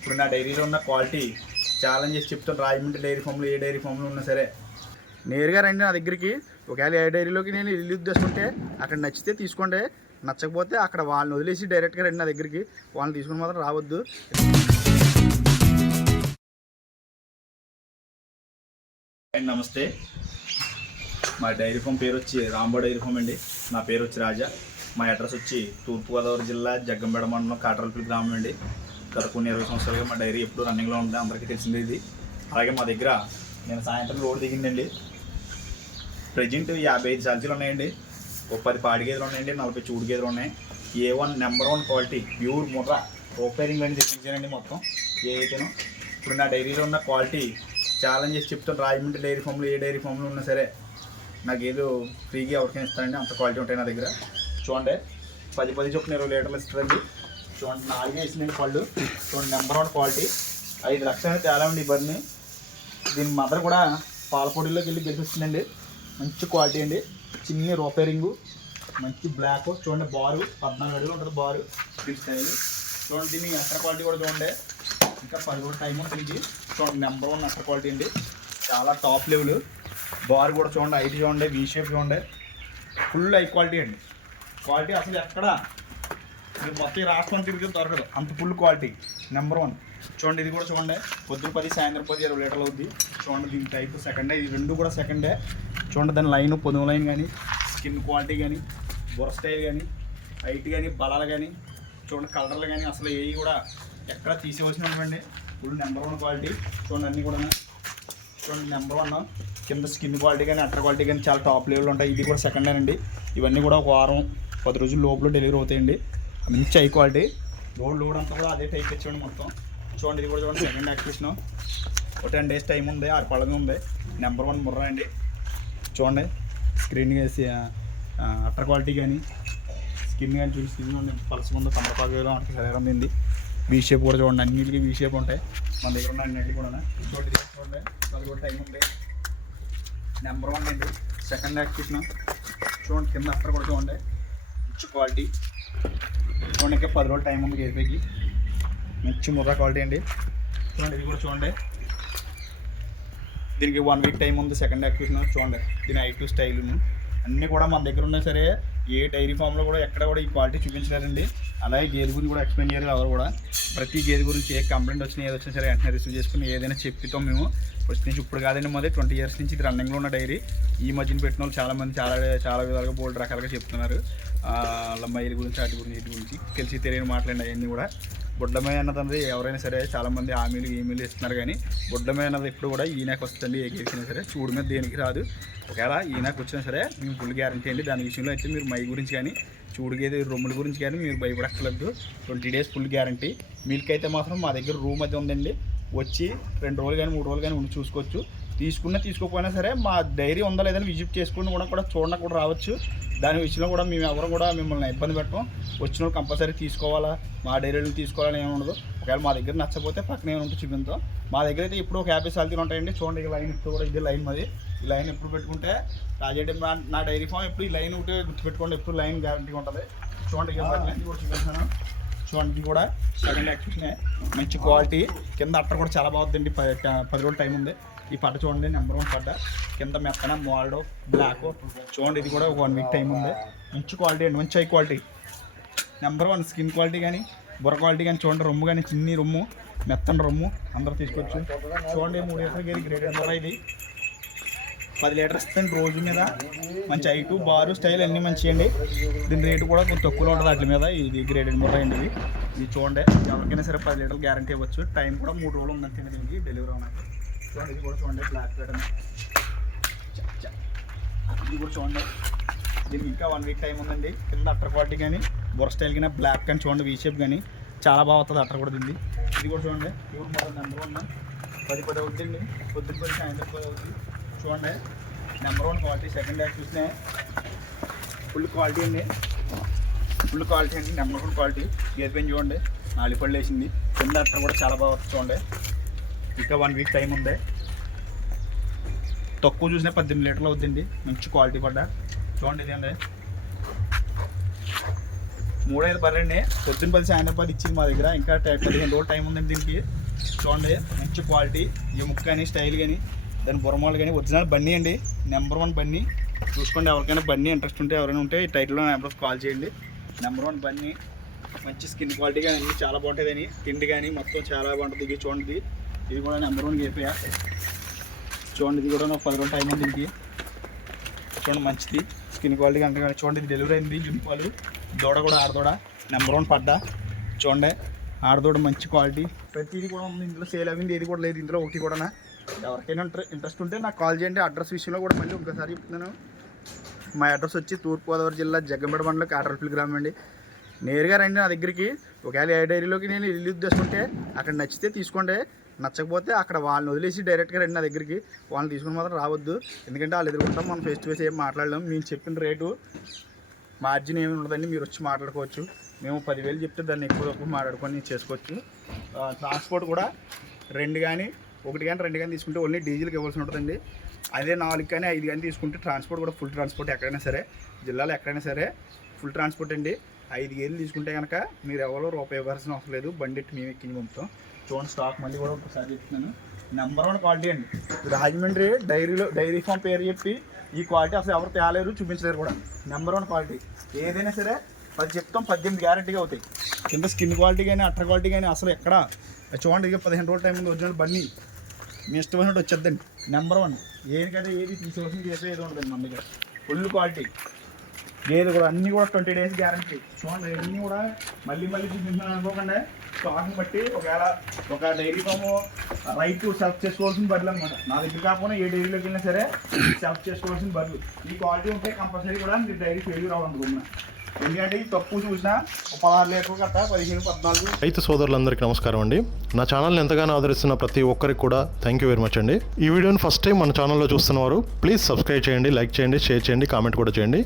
ఇప్పుడు నా డైరీలో ఉన్న క్వాలిటీ ఛాలెంజ్ చేసి చెప్తాను. రాజమండ్రి డైరీ ఫామ్లో ఏ డైరీ ఫామ్లో ఉన్నా సరే. నేరుగా రండి నా దగ్గరికి. ఒకవేళ ఏ డైరీలోకి నేను ఇల్లు ఉద్దేశుంటే అక్కడ నచ్చితే తీసుకోండి. నచ్చకపోతే అక్కడ వాళ్ళని వదిలేసి డైరెక్ట్గా రండి నా దగ్గరికి. వాళ్ళని తీసుకుని మాత్రం రావద్దు. నమస్తే. మా డైరీ ఫామ్ పేరు వచ్చి రాంబో డైరీ ఫామ్ అండి. నా పేరు వచ్చి రాజా. మా అడ్రస్ వచ్చి తూర్పుగోదావరి జిల్లా జగ్గంబేడ మండలం కాటరపల్లి గ్రామం అండి. గత కొన్ని ఇరవై సంవత్సరాలుగా మా డైరీ ఎప్పుడు రన్నింగ్లో ఉంటుంది అందరికీ తెలిసింది ఇది. అలాగే మా దగ్గర నేను సాయంత్రం లోడ్ దిగిందండి. ప్రజెంట్ యాభై ఐదు ఛార్జీలు ఉన్నాయండి. ఒక పది పాడి గేదెలు ఉన్నాయండి నలభై చూడు గేదెలు ఉన్నాయి. A one number one quality pure Murrah. Opening అని తెప్పించానండి మొత్తం. ఏ అయితేనో ఇప్పుడు నా డైరీలో ఉన్న క్వాలిటీ ఛాలెంజ్ చేసి చెప్తాను. రాజమండ్రి డైరీ ఫామ్లో ఏ డైరీ ఫామ్లో ఉన్నా సరే నాకు ఏదో ఫ్రీగా ఎవరికైనా ఇస్తానండి. అంత క్వాలిటీ ఉంటాయి నా దగ్గర. చూడండి. పది పది చొప్పున ఇరవై లీటర్లు ఇస్తుందండి చూడండి నాలుగు వేసినాయి పళ్ళు. చూడండి నెంబర్ వన్ క్వాలిటీ ఐదు లక్షలు తేలా అండి ఈ బర్ని దీని మదర్ కూడా పాలపొడిలోకి వెళ్ళి గెలిపిస్తుందండి. మంచి క్వాలిటీ అండి. చిన్ని రోపేరింగు మంచి బ్లాక్ చూడండి బారు. పద్నాలుగు అడుగులు ఉంటుంది బారు. దీని స్టైల్ చూడండి దీన్ని అట్టర్ క్వాలిటీ కూడా చూడండి. ఇంకా పది కూడా టైం ఉంటుంది చూడండి నెంబర్ వన్ అట్టర్ క్వాలిటీ అండి. చాలా టాప్ లెవెల్ బార్ కూడా చూడండి ఐటీ చూడండి వీ షేప్ చూడండి. ఫుల్ హై క్వాలిటీ అండి. క్వాలిటీ అసలు ఎక్కడ ఇది మొత్తం ఈ రాష్ట్రం తిరిగి దొరకదు. అంత ఫుల్ క్వాలిటీ నెంబర్ వన్ చూడండి ఇది కూడా చూడండి. పొద్దున పది సాయంత్రం పది ఇరవై లీటర్లు అవుద్ది. చూడండి దీని టైప్ సెకండే ఇది రెండు కూడా సెకండే చూడండి దాని లైన్ పొదుగు లైన్ కానీ స్కిన్ క్వాలిటీ కానీ బుర స్టైల్ కానీ హైట్ కానీ బలాలు కానీ చూడండి కలర్లు కానీ అసలు ఏవి కూడా ఎక్కడ తీసేవచ్చినటువంటి ఫుల్ నెంబర్ వన్ క్వాలిటీ చూడండి అన్నీ కూడా చూడండి నెంబర్ వన్ కింద స్కిన్ క్వాలిటీ కానీ అట్టర్ క్వాలిటీ కానీ చాలా టాప్ లెవెల్ ఉంటాయి. ఇది కూడా సెకండ్ అండి ఇవన్నీ కూడా ఒక వారం పది రోజుల లోపల డెలివరీ అవుతాయండి. మంచి హై క్వాలిటీ లోడ్ లోడ్ అంతా కూడా అదే టైప్ ఇచ్చాడు మొత్తం. చూడండి ఇది కూడా చూడండి సెకండ్ యాక్టివేషన్ ఒక టెన్ డేస్ టైం ఉంది ఆరు పళ్ళగా ఉంది. నెంబర్ వన్ ముర్రా అండి. చూడండి స్క్రీన్ వేసి అట్టర్ క్వాలిటీ కానీ స్కిన్ కానీ చూసి స్కిన్ పలస ముందు తమలపాకు మనకి శరీరం ఉంది వీ షేప్ కూడా చూడండి అన్నిటికీ వీ షేప్ ఉంటాయి. మన దగ్గర ఉన్న అన్నింటికి కూడా. చూడండి చూడండి అది కూడా టైం ఉంది. నెంబర్ వన్ అండి. సెకండ్ యాక్టివేషన్ చూడండి కింద అట్టర్ కూడా చూడండి. మంచి క్వాలిటీ చూడండి ఇంకా పది రోజులు టైం ఉంది గేపేకి మంచి ముర్రా క్వాలిటీ అండి. చూడండి ఇది కూడా చూడండి. దీనికి వన్ వీక్ టైం ఉంది సెకండ్ యాక్టివేషన్ చూడండి దీని ఐటు స్టైల్ అన్నీ కూడా మన దగ్గర ఉన్నా సరే ఏ డైరీ ఫామ్లో కూడా ఎక్కడ కూడా ఈ క్వాలిటీ చూపించలేరండి. అలాగే గేదె గురించి కూడా ఎక్స్ప్లెయిన్ చేయాలి ఎవరు కూడా. ప్రతి గేదె గురించి ఏ కంప్లైంట్ వచ్చినా ఏది వచ్చినా సరే వెంటనే రిసీవ్ చేసుకుని ఏదైనా చెప్తాం మేము. ఫస్ట్ నుంచి ఇప్పుడు కాదండి మాది ట్వంటీ ఇయర్స్ నుంచి ఇది రన్నింగ్లో ఉన్న డైరీ ఈ మధ్యన పెట్టిన వాళ్ళు చాలామంది చాలా చాలా విధాలుగా బోల్డ్ రకాలుగా చెప్తున్నారు. లమ్మాయిల గురించి వాటి గురించి వీటి గురించి తెలిసి తెలియని మాట్లాడిన అవన్నీ కూడా. బుడ్డమే అన్నది ఎవరైనా సరే చాలామంది హామీలు ఈమెయిల్ ఇస్తున్నారు కానీ బుడ్డమే అన్నది ఎప్పుడు కూడా ఈయనకు వస్తుంది ఏ గెలిచినా సరే. చూడు మీద దేనికి రాదు. ఒకవేళ ఈయనకు వచ్చినా సరే మేము ఫుల్ గ్యారంటీ అండి. దాని విషయంలో అయితే మీరు మై గురించి కానీ చూడు రూముల గురించి కానీ మీరు భయపడక్కర్లేదు. Twenty days full guarantee. Milk అయితే మాత్రం మా దగ్గర రూమ్ అది ఉందండి. వచ్చి రెండు రోజులు కానీ మూడు రోజులు కానీ ఉండి చూసుకోవచ్చు. తీసుకున్నా తీసుకోకపోయినా సరే మా డైరీ ఉందా లేదని విజిట్ చేసుకుని కూడా కూడా చూడడానికి కూడా రావచ్చు. దాని విషయంలో కూడా మేము ఎవరు కూడా మిమ్మల్ని ఇబ్బంది పెట్టం. వచ్చిన వాళ్ళు కంపల్సరీ తీసుకోవాలా? మా డైరీలు తీసుకోవాలని ఏమి ఉండదు. ఒకవేళ మా దగ్గర నచ్చకపోతే పక్కనే ఉంటే చూపించాం. మా దగ్గర అయితే ఇప్పుడు ఒక యాభై సార్లు ఉంటాయండి. చూడండి ఈ లైన్ ఇప్పుడు కూడా ఇది లైన్ మాది. ఈ లైన్ ఎప్పుడు పెట్టుకుంటే రాజేటి నా డైరీ ఫామ్ ఎప్పుడు ఈ లైన్ ఒకటి గుర్తుపెట్టుకోండి. ఎప్పుడు లైన్ గ్యారంటీ ఉంటుంది. చూడండి లైన్ కూడా చూపిస్తాను చూడండి కూడా సెకండ్ యాక్టివేషన్ మంచి క్వాలిటీ కింద అట్టర్ కూడా చాలా బాగుందండి. పది పది రోజులు టైం ఉంది. ఈ పట్ట చూడండి నెంబర్ వన్ పట్ట కింద మెత్తన మోల్డ్ బ్లాక్ చూడండి ఇది కూడా ఒక వన్ వీక్ టైం ఉంది. మంచి క్వాలిటీ అండి మంచి high quality number one skin quality కానీ బుర్ర క్వాలిటీ కానీ చూడండి రొమ్ము కానీ చిన్ని రొమ్ము మెత్తన రొమ్ము అందరూ తీసుకోవచ్చు. చూడండి మూడు లీటర్ గేది గ్రేట్ ఎంత ఇది? పది లీటర్ ఇస్తుంది రోజు మీద. మంచి హైటు బారు స్టైల్ అన్నీ మంచి అండి. దీని రేటు కూడా కొంచెం తక్కువలో ఉంటుంది వాటి మీద. ఇది గ్రేడెడ్ ముర్రా అండి ఇది. ఇది చూడండి ఎవరికైనా సరే పది లీటర్లు గ్యారంటీ ఇవ్వచ్చు. టైం కూడా మూడు రోజులు ఉందంటే దీనికి డెలివరీ అవునాక చూడండి ఇది కూడా చూడండి బ్లాక్ ప్యాటర్న్ ఇది కూడా చూడండి. దీనికి ఇంకా వన్ వీక్ టైం ఉందండి. కింద అట్టర్ క్వాలిటీ కానీ బుర్ర స్టైల్ కానీ బ్లాక్ కానీ చూడండి వీ షేప్ కానీ చాలా బాగా వస్తుంది అట్టర్ కూడా దీన్ని ఇది కూడా చూడండి ప్యూర్ మోడల్ నెంబర్ వన్ పది పది అవుతుందండి పొద్దున పది సాయంత్రం పది అవుతుంది చూడండి number one quality second hand చూస్తే ఫుల్ క్వాలిటీ అండి. ఫుల్ క్వాలిటీ అండి నెంబర్ వన్ క్వాలిటీ గేర్ పెన్ చూడండి నాలుగు పళ్ళు వేసింది. కింద అట్టర్ కూడా చాలా బాగా వస్తుంది చూడండి. ఇంకా వన్ వీక్ టైం ఉంది తక్కువ చూసినా పద్దెనిమిది లీటర్లు అవుతుందండి మంచి క్వాలిటీ పడ్డ. చూడండి ఇది అండి మూడు ఐదు బర్రెండి పొద్దున్న పది సాయంత్రం పది ఇచ్చింది మా దగ్గర. ఇంకా పదిహేను రోజులు టైం ఉందండి దీనికి. చూడండి మంచి క్వాలిటీ ఈ ముక్క కానీ స్టైల్ కానీ దాని బుర్రమాలు కానీ ఒరిజినల్ బన్నీ అండి. Number one Banni. చూసుకోండి ఎవరికైనా బన్నీ ఇంట్రెస్ట్ ఉంటే ఎవరైనా ఉంటే ఈ టైటిల్లో నెంబర్ కాల్ చేయండి. Number one Banni. మంచి స్కిన్ క్వాలిటీ కానీ అన్ని చాలా అని తిండి కానీ మొత్తం చాలా బాగుంటుంది. చూడండి ఇది కూడా నెంబర్ వన్ అయిపోయా. చూడండి ఇది కూడా నాకు పది రోజులు టైం ఉంది దీనికి. చూడండి మంచిది. స్కిన్ క్వాలిటీ అంటే కానీ చూడండి ఇది డెలివరీ అయింది. జుంపాలు దూడ కూడా ఆడదూడ నెంబర్ వన్ పడ్డా. చూడండి ఆడదూడ మంచి క్వాలిటీ. ప్రతిది కూడా ఉంది. ఇందులో సేల్ అయింది ఏది కూడా లేదు. ఇందులో ఒకటి కూడా ఎవరికైనా ఇంట్రెస్ట్ ఉంటే నాకు కాల్ చేయండి. అడ్రస్ విషయంలో కూడా మళ్ళీ ఒకసారి చెప్తున్నాను. మా అడ్రస్ వచ్చి తూర్పుగోదావరి జిల్లా జగ్గంపేట మండలం కాటరపల్లి గ్రామం అండి. నేరుగా రండి నా దగ్గరికి. ఒకవేళ ఏ డైరీలోకి నేను ఇల్లు చేసుకుంటే అక్కడ నచ్చితే తీసుకోండి. నచ్చకపోతే అక్కడ వాళ్ళని వదిలేసి డైరెక్ట్గా రండి నా దగ్గరికి. వాళ్ళని తీసుకుని మాత్రం రావద్దు. ఎందుకంటే వాళ్ళు ఎదుర్కొంటాం మనం ఫేస్ టు ఫేస్ ఏం మాట్లాడలేం. మేము చెప్పిన రేటు మార్జిన్ ఏమి ఉండదండి మీరు వచ్చి మాట్లాడుకోవచ్చు. మేము పదివేలు చెప్తే దాన్ని ఎక్కువ తక్కువ మాట్లాడుకొని చేసుకోవచ్చు. ట్రాన్స్పోర్ట్ కూడా రెండు కానీ ఒకటి కానీ రెండు కానీ తీసుకుంటే ఓన్లీ డీజిల్కి ఇవ్వాల్సి ఉంటుందండి. అదే నాలుగు కానీ ఐదు కానీ తీసుకుంటే ట్రాన్స్పోర్ట్ కూడా ఫుల్ ట్రాన్స్పోర్ట్ ఎక్కడైనా సరే జిల్లాలో ఎక్కడైనా సరే ఫుల్ ట్రాన్స్పోర్ట్ అండి. ఐదు గేదెలు తీసుకుంటే కనుక మీరు ఎవరో రూపాయి ఇవ్వాల్సిన అవసరం లేదు. బండి మేము ఎక్కించి పంపుతాం. చూడండి స్టాక్ మళ్ళీ కూడా ఒకసారి చెప్తున్నాను. నెంబర్ వన్ క్వాలిటీ అండి. రాజమండ్రి డైరీలో డైరీ ఫామ్ పేరు చెప్పి ఈ క్వాలిటీ అసలు ఎవరు తేలేరు చూపించలేరు కూడా. నెంబర్ వన్ క్వాలిటీ ఏదైనా సరే పది చెప్తాం పద్దెనిమిది గ్యారెంటీగా అవుతాయి. కింద స్కిన్ క్వాలిటీ కానీ అట్టర్ క్వాలిటీ కానీ అసలు ఎక్కడ? చూడండి ఇక పదిహేను రోజుల టైం ఉంది ఒరిజినల్ బండి. మీ ఇష్టమైనట్టు వచ్చేద్దండి. నెంబర్ వన్ ఏదికైతే ఏది తీసుకోవాల్సింది చేసే ఏదో ఉండదండి మన దగ్గర ఫుల్ క్వాలిటీ లేదు కూడా అన్నీ కూడా ట్వంటీ డేస్ గ్యారంటీ చూడండి అన్నీ కూడా మళ్ళీ మళ్ళీ చూపించాను అనుకోకుండా. స్టాక్ని బట్టి ఒకవేళ ఒక డైరీ ఫామ్ రైతు సెలెక్ట్ చేసుకోవాల్సిన బర్రెలు అనమాట నా దగ్గర కాకపోయినా ఏ డైరీలోకి వెళ్ళినా సరే సెలెక్ట్ చేసుకోవాల్సిన బర్రెలు ఈ క్వాలిటీ ఉంటే కంపల్సరీ కూడా మీరు డైరీ ఫెయిల్యూర్ అవ్వాలనుకున్నా ఎందుకంటే తప్పు చూసినా పదహారు గట్ట పదిహేను పద్నాలుగు. రైతు సోదరులందరికీ నమస్కారం అండి. నా ఛానల్ని ఎంతగానో ఆదరిస్తున్న ప్రతి ఒక్కరికి కూడా థ్యాంక్ యూ వెరీ మచ్ అండి. ఈ వీడియోని ఫస్ట్ టైం మన ఛానల్లో చూస్తున్నవారు ప్లీజ్ సబ్స్క్రైబ్ చేయండి లైక్ చేయండి షేర్ చేయండి కామెంట్ కూడా చేయండి.